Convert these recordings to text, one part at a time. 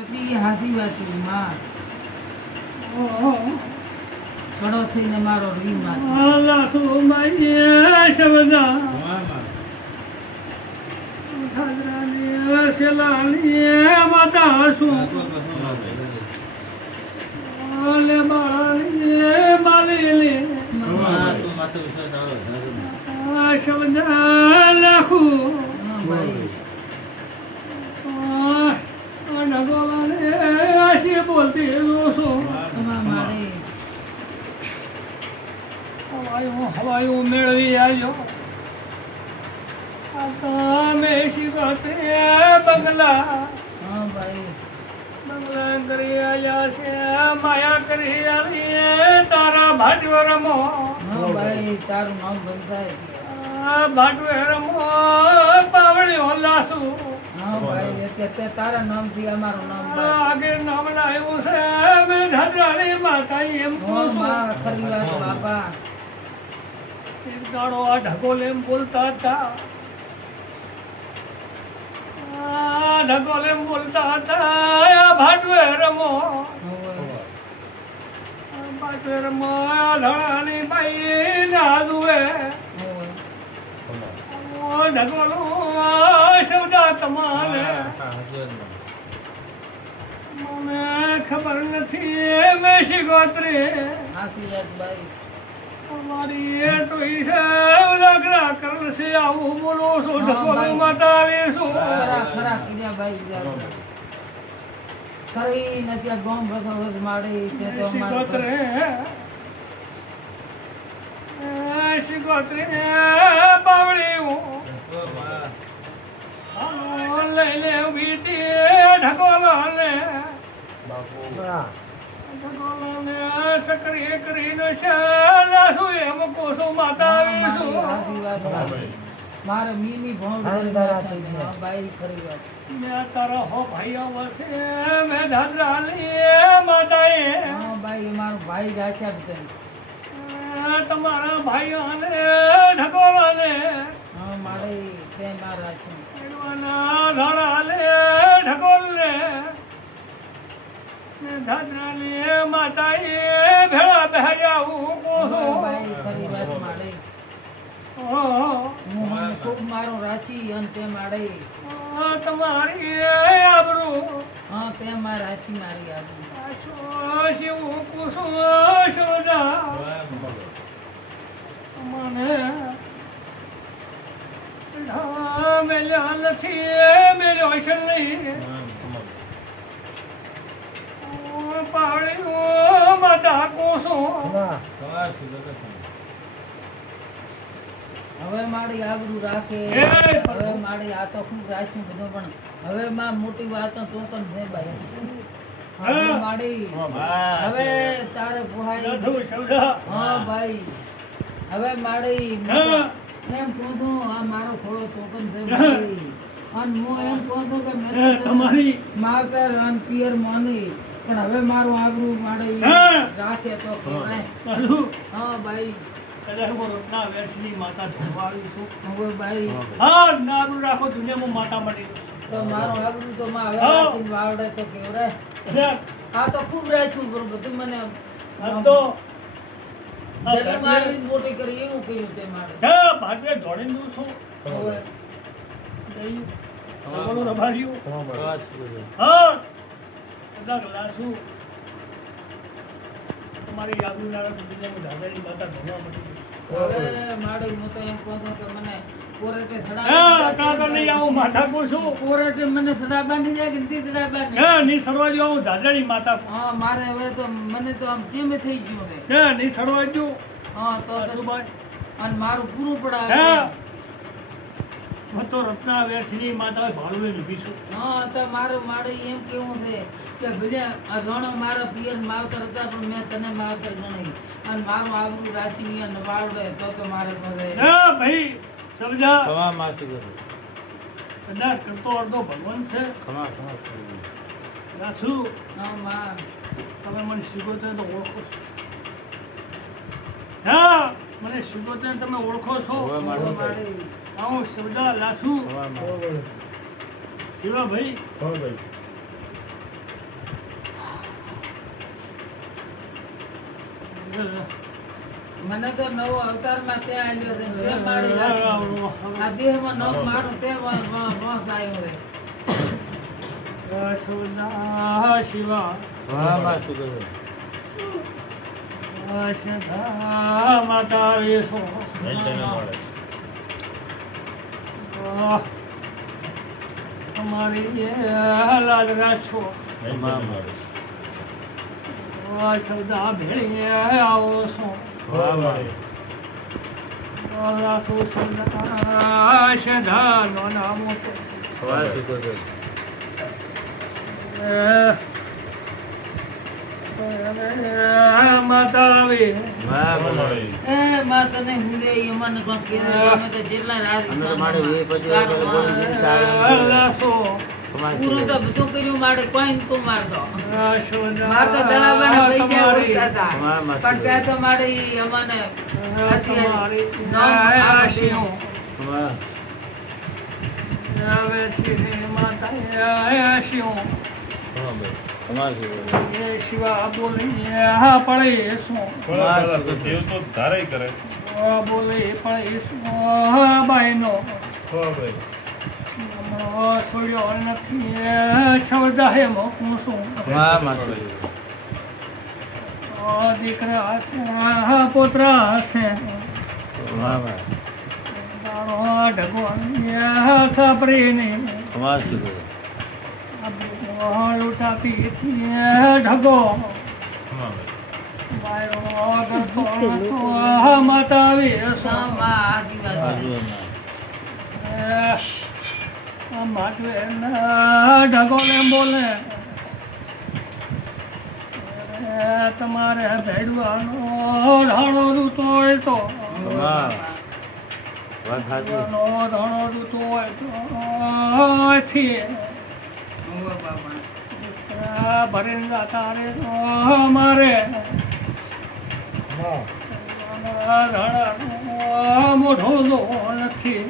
હાથી વાતી માં કડો થઈને મારો રી માં આલા તો માયે શબદા ઠાકરાની સેલાની માતા શું ઓલે બાળાની બાલીલી શબદા લખું ભાઈ નગોલાને આશી બોલતી છું મારે હવાયું મેળવી આવ્યો તમે શીખતે બંગલા હા ભાઈ બંગલા કરી આવ્યા છે માયા કરી આવી તારા ભાટવો રમો હા ભાઈ તારું નામ બંધાય ભાટવે રમો પાવળ્યો લાસુ હા ભાઈ તે તારા નામથી અમારું નામ ભાઈ આગે નામ લાવ્યું છે મેં ઢાઢરાણી માતા એમ ઓ કહું છું માં ખરી વાત બાપા એક દાડો આ ઢગોલ એમ બોલતા હતા ઢગોલ એમ બોલતા હતા આ ભાટવે રમો ભાટવે રમો ધણાની બાઈ ના જુએ ઢગોલો સૌદા તમારે મને ખબર નથી મેં શીખોત્રી હાથી વાત ભાઈ અમારી ટોઈ છે ઉજાગરા કરશે આવું બોલો છું ઢગોલો માતા આવીશું ખરા ખરા કર્યા ભાઈ ખરી નથી આ ગોમ બધો માડી તે તો શીખોત્રે શીખોત્રી બાવળી હું લઈ લે બીતી ઢગોલો ને સક્રિય કરીને લાશું એમ કોસો માતા આવીશું મારે મીમી ભોંગ ભાઈ ખરી વાત મેં તારો હો ભાઈઓ વસે મેં ધાજરાલી માતાએ હા ભાઈ મારો ભાઈ રાખ્યા બધા તમારા ભાઈઓને ઢગોલાને હા મારે તે મારા રાખ્યું ધડાલે ઢગોલને ધાજરાલી માતાએ ભેળા બહેર્યા હું કોસો ભાઈ ખરી વાત મારે હું ખૂબ મારો રાચી અને તે મારે તમારી આબરૂ હા તે મારા રાચી મારી આબરૂ શિવ કુસુમ સોદા મને મેલ્યા નથી મેલ્યો છે નહીં પાડ્યું માતા કુસુમ હવે મારી આબરૂ રાખે એ! હવે મારી આ તો ખૂબ રાખ્યું બધું પણ હવે માં મોટી વાત તો પણ છે ભાઈ હવે મારી હવે તારે પુહાઈ લધુ સૌદા હા ભાઈ હવે મારી હા. એમ કહું છું આ મારો થોડો ટોકન છે ભાઈ અને હું એમ કહું છું કે મેં તો તને તમારી માવતર અને પિયર માની પણ હવે મારું આબરૂ મારી હા. રાખે તો કહેવાય લધુ હા ભાઈ કદાચ હું રત્ના વેસની માતા ધોવાડી છું હવે ભાઈ હા નારું રાખો દુનિયામાં માતા મળી તો મારો આબરૂ તો માં હવે હા. રાખીને વાવડે તો કેવડાય જશે આ તો ખૂબ રાખ્યું પણ બધું મને આ તો જરી મારી મોટી કરી એવું કર્યું તે મારે હા ભાટવે દોડીને દઉં છું હવે જઈ બોલો રભાડ્યું હા કદાચ લાશું તમારી યાદુ ના દુનિયામાં દાદાની માતા ધોવા મળી હવે મારી હું તો એમ કહું છું કે મને કોરેટે હા કાકા નહીં આવું માથા કો છું કોરેટે મને સડા બાંધી જાય કે નથી સડા બાંધી હા ની સરવા જો આવું દાદાની માતા હા મારે હવે તો મને તો આમ જેમ થઈ ગયું હવે હા ની સરવા જો હા તો સુભાઈ અને મારું પૂરું પડાવે હા હું તો રત્ના વેસની માતા ભાડુએ લીધી છું હા તો મારું મારે એમ કેવું છે કે ભલે અજાણો મારા પિયર માવતર હતા પણ મેં તને માવતર ગણી અને મારું આબરૂ રાચી અને વાવડે તો મારે ભલે હા ભાઈ સમજા ખમા માસી કદાચ કરતો અડધો ભગવાન છે ખમા રાસુ હા માં તમે મને શીખોતર તો ઓળખો છો હા મને શીખોતર તમે ઓળખો છો હવે હવે મારું મારી આવું શબ્દા લાસુ ખમા શિવાભાઈ ભાઈ મને તો નવો અવતારમાં ત્યાં આવ્યો છે તે મારી રાખી. આ દેહમાં નવ મારું તે વંશ આવ્યો છે. યશોદા શિવા વાહ માં શું કહે યશોદા માતા વિસો તમારી લાજ રાખો યશોદા ભેળીએ આવો છો રાખો સદા યશોદાનો નામ મોટો વાહ શું કહે માતાવી વાહ વાહ એ માં તને હું રે એ મને કોણ કીધું અમે તો જેટલા અંદર મારે એ પછી રાજસ્થાનમાં લાસો પૂરું તો બધું કર્યું મારે કોઈ ને તું મારતો યશોદા મારે તો દડાબાના પૈસા તમારી ઉડતા હતા વાહ, માં પણ ત્યાં તો મારે ઈ અમને તમારી અત્યારે આશીનો વાહ આવે છે માતા આશીઓ તમારે શું કહે એ શિવા બોલી પડે શું દેવ તો ધારાય કરે બોલે પડે શું બાઈનો છોડ્યો નથી સૌદાહે મોકું છું વાહ માં દીકરા છે પુત્રા છે વાહ વાહ ઢગો સાપરીની તમારે શું કહે લૂંટાતી ઢગો માતા આવી માટવે ઢગો ને બોલે તમારે ભેડવાનો રાણો દૂતો હોય તો વાહ વાત સાચી રાણો દૂતો હોય તો થી ભરીને જાતા રે તો મારે મોઢો જો નથી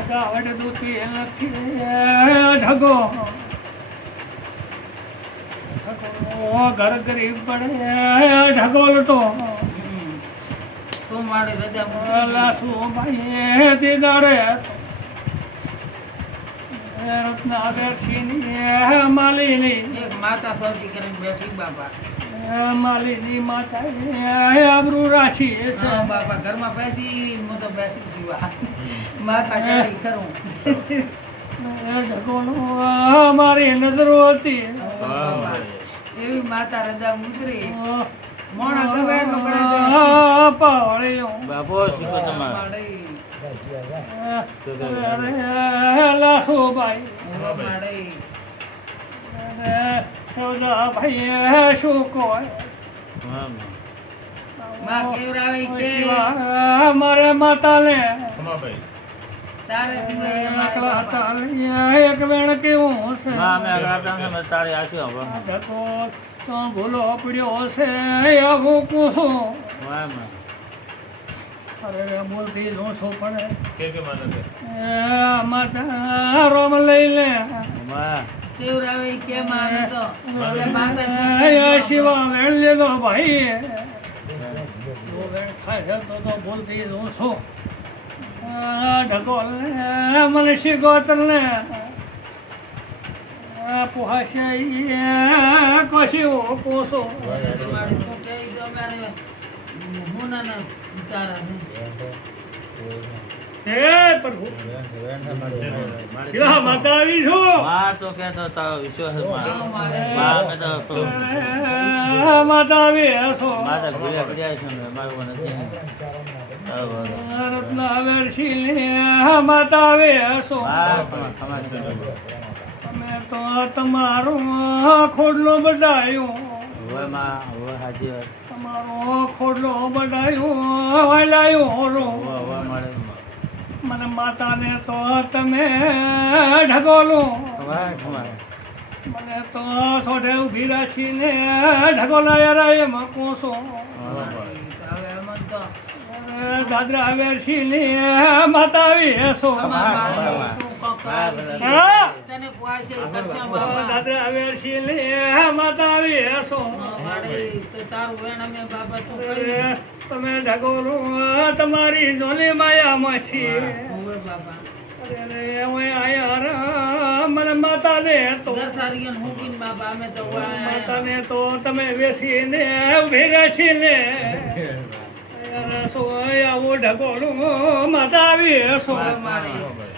હજાવટ દૂતી નથી ઢગો ઘર ગરીબ પડે ઢગોલ તો તો મારે રજા મૂકી લાસુ ભાઈ તે દાડે રત્ના બેઠી માલીની એક માતા સૌથી કરીને બેઠી બાપા માલીની માતા આબરૂ રાખી છે હા બાપા ઘરમાં બેસી હું તો બેઠી છું આ. માતા કરી ખરું ઢગોનો મારી નજરો હતી બાપા એવી માતા રજા ઉતરી મોણા ગમે એટલું કરે છે. પાવળીઓ બાપો શું કહે તમારે પાડી. લાસુ ભાઈ ઉભો પાડી. સૌદા ભાઈ શું કોઈ વાહ માં કેવડાવે કે મારે માતાને તારે દીવાઈ અમારે એકલા બાપા. હતા એક વેણ કેવું છે માં અમે આગળ તમે તારી આશી હો ધકો તો ભૂલો પડ્યો છે આવું પૂછું વાહ માં અરે બોલતી જો છો પણ કે માને માતા રોમ લઈ લે વાહ કેવડાવે કેમ આવે તો કે માતા શિવા વેણ લેલો ભાઈ જો વેણ થાય તો બોલતી જો છો ઢગોલ મને શીખોતર ને પોહાશે કશી પૂછો મારું તો કહી દો મારે હું ના તારા હે પ્રભુ કેવા માતા આવી છું માં તો કહેતો તારો વિશ્વાસ જ માં મારે માં અમે તો માતા આવી હસો માતા ઘરે પડ્યા છે ને મારું નથી રત્ના વેરશી માતા આવી હસો વાહ તમારે શું અમે તો તમારું ખોડલો બધાયું હવે માં હવે સાચી વાત તમારો ખોડલો બધાયું લાયું રો હવે મળે મને માતાને તો તમે ઢગોલું વાહ તમારે મને તો થોડે ઊભી રાખીને ઢગોલાયા એમ કોસો હવે અમન તો દાદરા વેરશીને માતા આવી હેસો મારે તું કોક કરાવી હા? તને પૂછે કરશે બાપા દાદરા વેરશીને માતા આવી હેસો મારે માડી તો તારું વેણ અમે બાપા તું કરી અરે, તમે ઢગોલું તમારી જોની માયામાંથી હવે બાપા અરે હું આયા રા, મને માતાને તો ઘર સારી મૂકીને બાપા અમે તો માતાને તો તમે વેસીને ઉભી રાખીને આવું ઢગોલું માતા આવી હશો.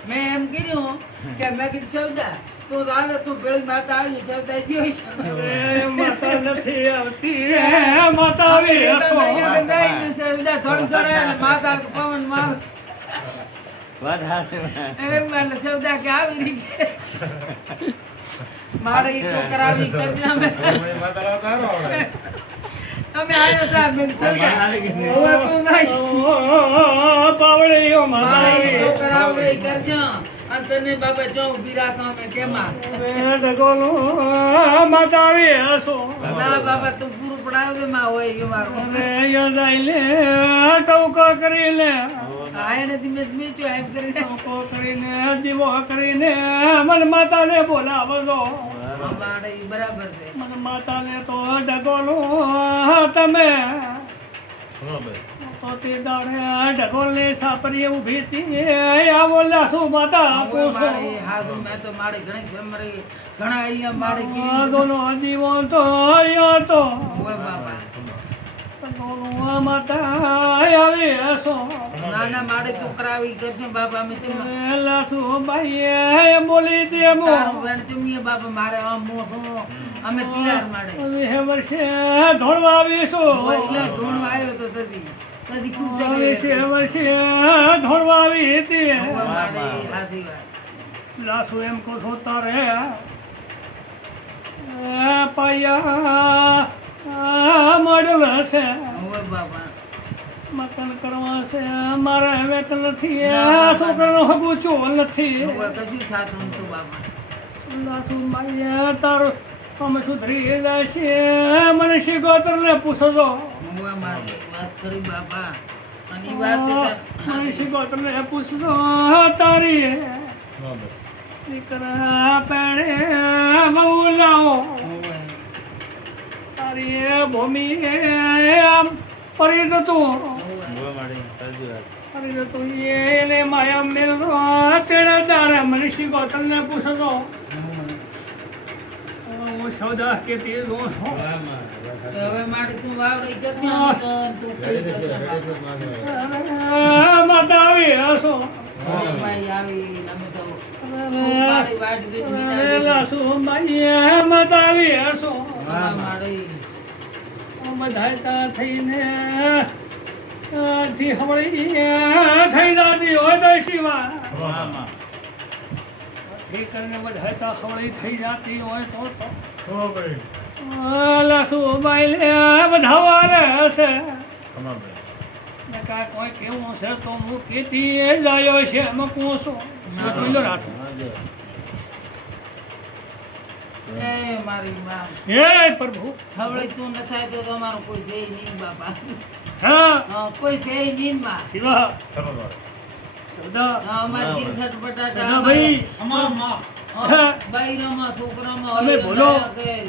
મેં એમ કીધું કે મેં કીધું સૌદા તું દાદા તું પેલી માતા આવી સૌદા ગયો અરે, માતા નથી આવતી માતા આવી હશો. સૌદા થોડી થોડા માતા પવન માર વાત હાચી. એમ એટલે સૌદા કે આવી રહી મારે ઈ તો કરાવી કરજે અમે આવ્યો સાહેબ મેં કીધું, સૌદા હવે તું નહીં પાવડીઓ માતા મારે ઈ તો આવી. કરાવે ઈ કરશે અને તને બાપા જો ઊભી રાખો અમે કેમાં અરે, ઢગોલું માતા આવી હશો. ના બાબા તું પૂરું પડાવ દે માં હોય એ મારું અરે, યદાઈ લે ટવકો કરી લે આયને ધીમે ધીમે જો એમ કરીને ટવકો કરીને જીવો કરીને મને માતાને બોલાવજો. અમારે ઈ બરાબર છે મને માતાને તો ઢગોલું તમે તો તે દાડે ઢગોલની સાપરી ઊભી હતી આવો લાસુ માતા હવે પૂછો. મારે હાથ મેં તો મારી ઘણી સમરી ઘણા અહીંયા મારી કીધી આદોનો જીવો તો અહીંયા તો હોય બાબા ઢગોલું માતા આવી હશો. ના ના મારે તો કરાવી કરશે બાબા અમે ચમ લાસુ ભાઈ બોલી તે મો તારું વેણ ચમીએ બાબા મારે આમ મોસો અમે તૈયાર મારે હવે વર્ષે ધોળવા આવીશું. હોય અહીંયા ધૂણ આવ્યો તો તદી તદી ખૂબ વર્ષે જગ્યાએ વર્ષે ધોળવા આવી હતી. હોય મારે હાથી વાત લાસુ એમ કહું છું તારે પાયા મળેલ હશે હોય બાબા મકાન કરવા છે મારા હવે તો નથી આ છોકરાનો હગું ચોલ નથી. હોય કશું થાતું નતું બાબા લાસુ માયા તારો તમે સુધરી જાય છે મને શીખોતર ને પૂછો છો. હોય મારી વાત કરી બાબા અને ઈ વાત મને શીખોતર ને પૂછો તારી દીકરા પેણે બહુ લાવો હોય તારી ભૂમિ આમ પરી જતું બહુ મારી સાચી વાત. પરી જતું એને માયા મેળવો તેણે તારે મને શીખોતર ને પૂછો છો. હું સૌદા કેતી જોઉં છું. હવે મારે તું વાવડી કરશે અમે તો તું કઈ કરશે માતા આવી હશો. અરે ભાઈ આવી અમે તો મારી વાટ જોઈને મીના જોઈને લાસુ માઈએ માતા આવી હશો. હવે મારી બધાયતા થઈને થી હવળી થઈ જાતી હોય તો શિવા ઠીક કરીને બધાયતા હવળી થઈ જાતી હોય તો લાસુ બાઈ બધા રે હશે ને કા કોઈ કેવું છે તો હું કેતી જાયો છે મકું છું રાખું. એ મારી માં હે પ્રભુ હવે તું ન થાય તો તમારું કોઈ છે નહીં બાપા હા હા કોઈ છે નહીં માં શિવા સૌદા હા અમારી ગીરસટ બટાટા સદા ભાઈ બાઈરામાં છોકરામાં તમે હોય બોલો. દયા કર.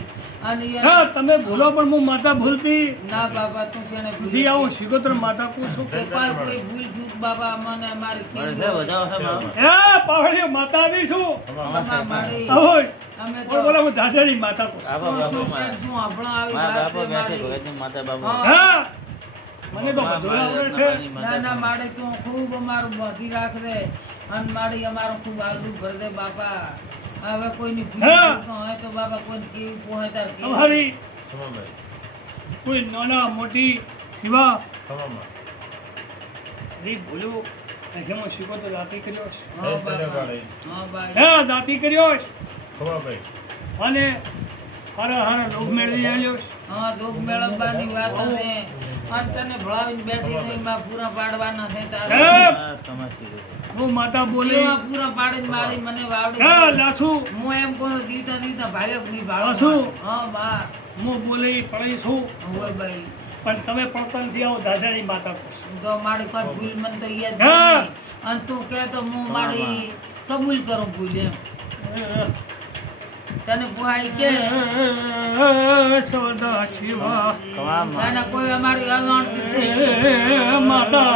અને હા તમે બોલો પણ હું માતા ભૂલતી ના બાપા તું છે ને નથી આવું શીખોતર માતા પૂછું કે કોઈ કોઈ ભૂલ ચૂક બાબા મને અમારી મને કીધી છે હોય. બધા છે મારો. હે પાવડીઓ માતા આવી છું અમાર મારી ahoy અમે તો બોલો બોલો હું દાદાની માતા પૂછું. બાપા બાપા શું મારા. શું આપણો આવી મારા વાત બાપા છે બેસે મારી. ભગતની માતા બાપા. હા. હા મને તો બધું આવડે છે. ના ના મારે તું ખૂબ અમારું બાકી રાખજે અને મારી અમારું ખૂબ આબરૂ ભર દે બાપા હવે કોઈની ભૂલ હા. ચૂક હોય તો બાપા કોઈને કેવી પહોંચતા અમારી કોઈ નાના મોટી શિવા રીત ભૂલ્યું એટલે હું શીખોતર દાતી કર્યો છે. હા બાપા હા ભાઈ હે દાતી કર્યો છે અને હારા હારા લોક મેળવી આવ્યો છે. હા દુઃખ મેળવવાની વાત અમે અને તને ભળાવીને બેઠી થઈ માં પૂરા પાડવાના છે તારે હે હા, તમાશી છે. હું માતા બોલી કેવા પૂરા પાડીને મારી મને વાવડી હે દીધી. લાસુ હું એમ કહું જીતા જીતા ભાગ્યો નહીં ભાળો પાછું? હા બા હું બોલી પડી છું હોય ભાઈ પણ તમે પડતા નથી આવો દાદાની માતા પૂછો. તો મારી કોઈ ભૂલ મને તો યાદ હા. નહીં અને તું કહે તો હું મારી કબૂલ કરું ભૂલ એમ તને પુહાઈ કે સદા શિવા તમામ તને કોઈ અમારી અગાણ નથી માતા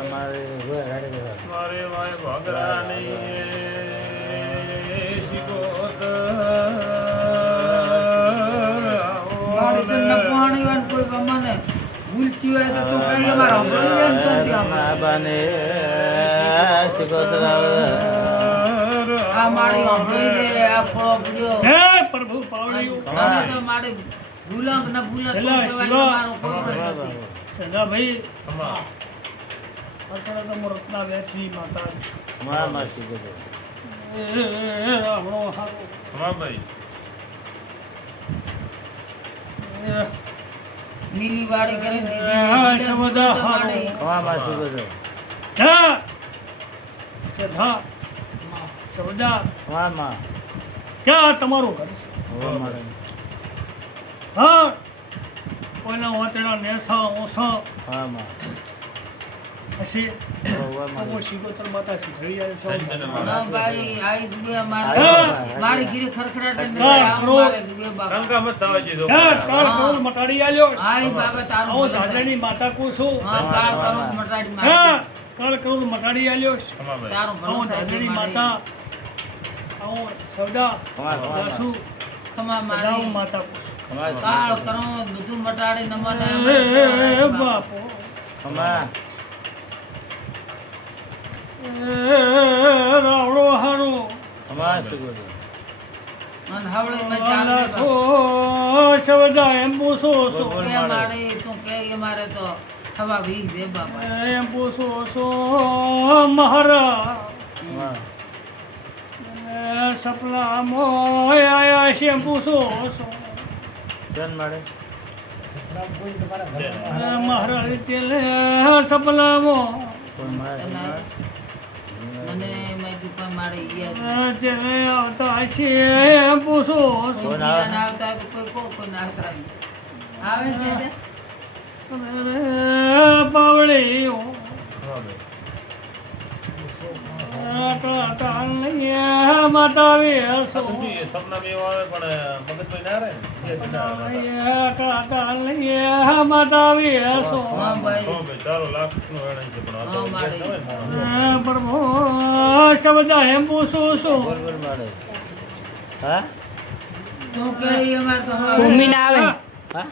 અમારે ઘર હાડે ઘર. મારે વાય ભગરાની મારી તને પુહાણી હોય ને કોઈ મને ભૂલતી હોય તો તું કઈ અમારા હંભળી જાય ને તો ત્યાં. બાબાને શીખોતરાવે. આ મારી હંભળી દે આ ફોફડ્યો હે પ્રભુ પાવડિયું તમે તો મારી ભૂલક ને ભૂલક એલા, કોઈ કહેવાય શિવા. મારો ફોફડો નથી. સદા ભાઈ અમા અત્યારે તો રત્ના વેચી માતા અમારા માં શીખોતરાવે. આપણો હારો અમા ભાઈ નીલી વાળી કરીને હા, દીધી સમજા હારો. મારી. અમારા માં શીખોતરાવે. હા સદા સદા અમારા માં. ક્યાં તમારું ઘર છે હવે મારે. હા કોઈના વાતેડા નેસા ઓસા અમારા માં. હશે હવે મારે. હું શિકોતર માતા શીખડી આવ્યો છું હા ભાઈ આઈ જ બે હા. મારી ઘીરે ખરખડાટે ને હા, આમ કરો. મારે જ બે બાપા. ટંકા મત થવા દીધો હે કાળ કરોડ મટાડી આલ્યો આઈ બાબા તારું આવો ભલું થાય. દાદાની માતા કો છું હા કાળ કરોડ મટાડી હે મારી. કાળ કરોડ મટાડી આલ્યો અમા ભાઈ તારું આવો ભલું થાય છે દાદાની મારી. માતા આવો સૌદા અમારા દાસુ ખમા સદાઓ મારી. માતા કો છું. અમારા કાળ શીખોતરાવે. કરોડ બધું મટાડી ને મને એ બાપો અમારા. એ રાવડો હારો અમારા શીખોતરાવે. મને હવળે મેં ચાલ દે બાપા. ઓ સૌદા એમ પૂછો છો બોલ કે મારે. મારે તું કે એ મારે તો થવા વીસ દે બાપા. એમ પૂછો છો મહારા અમારા. સપના મોયા છે એમ પૂછો છો જન મળે. મહારાજ તેલે સપના મો કોઈ મળે. મને મેં કીધું પણ મારે યાદ તેલે આવતા છે એમ પૂછો છો કોણ બીજા આવે? ના આવતા હોય તો કોઈ કોઈ ના આવતા હોય. આવે છે તે? પાવળીઓ અમા ભાઈ માતા વેસો સાચું છે, સપના મેં એવા આવે પણ મગજમાં ના રહે ને. એ જ ના આવે. માતા વેસો હા ભાઈ. હો ભાઈ તારો લાખનો વેણાય છે પણ આ તો હા, મારે. હોય ને. પ્રભુ શબ્દ એમ પૂછું છું બોલ બોલ મળે. હા તું કે એ અમારે તો હવે ભૂમિ ના આવે હા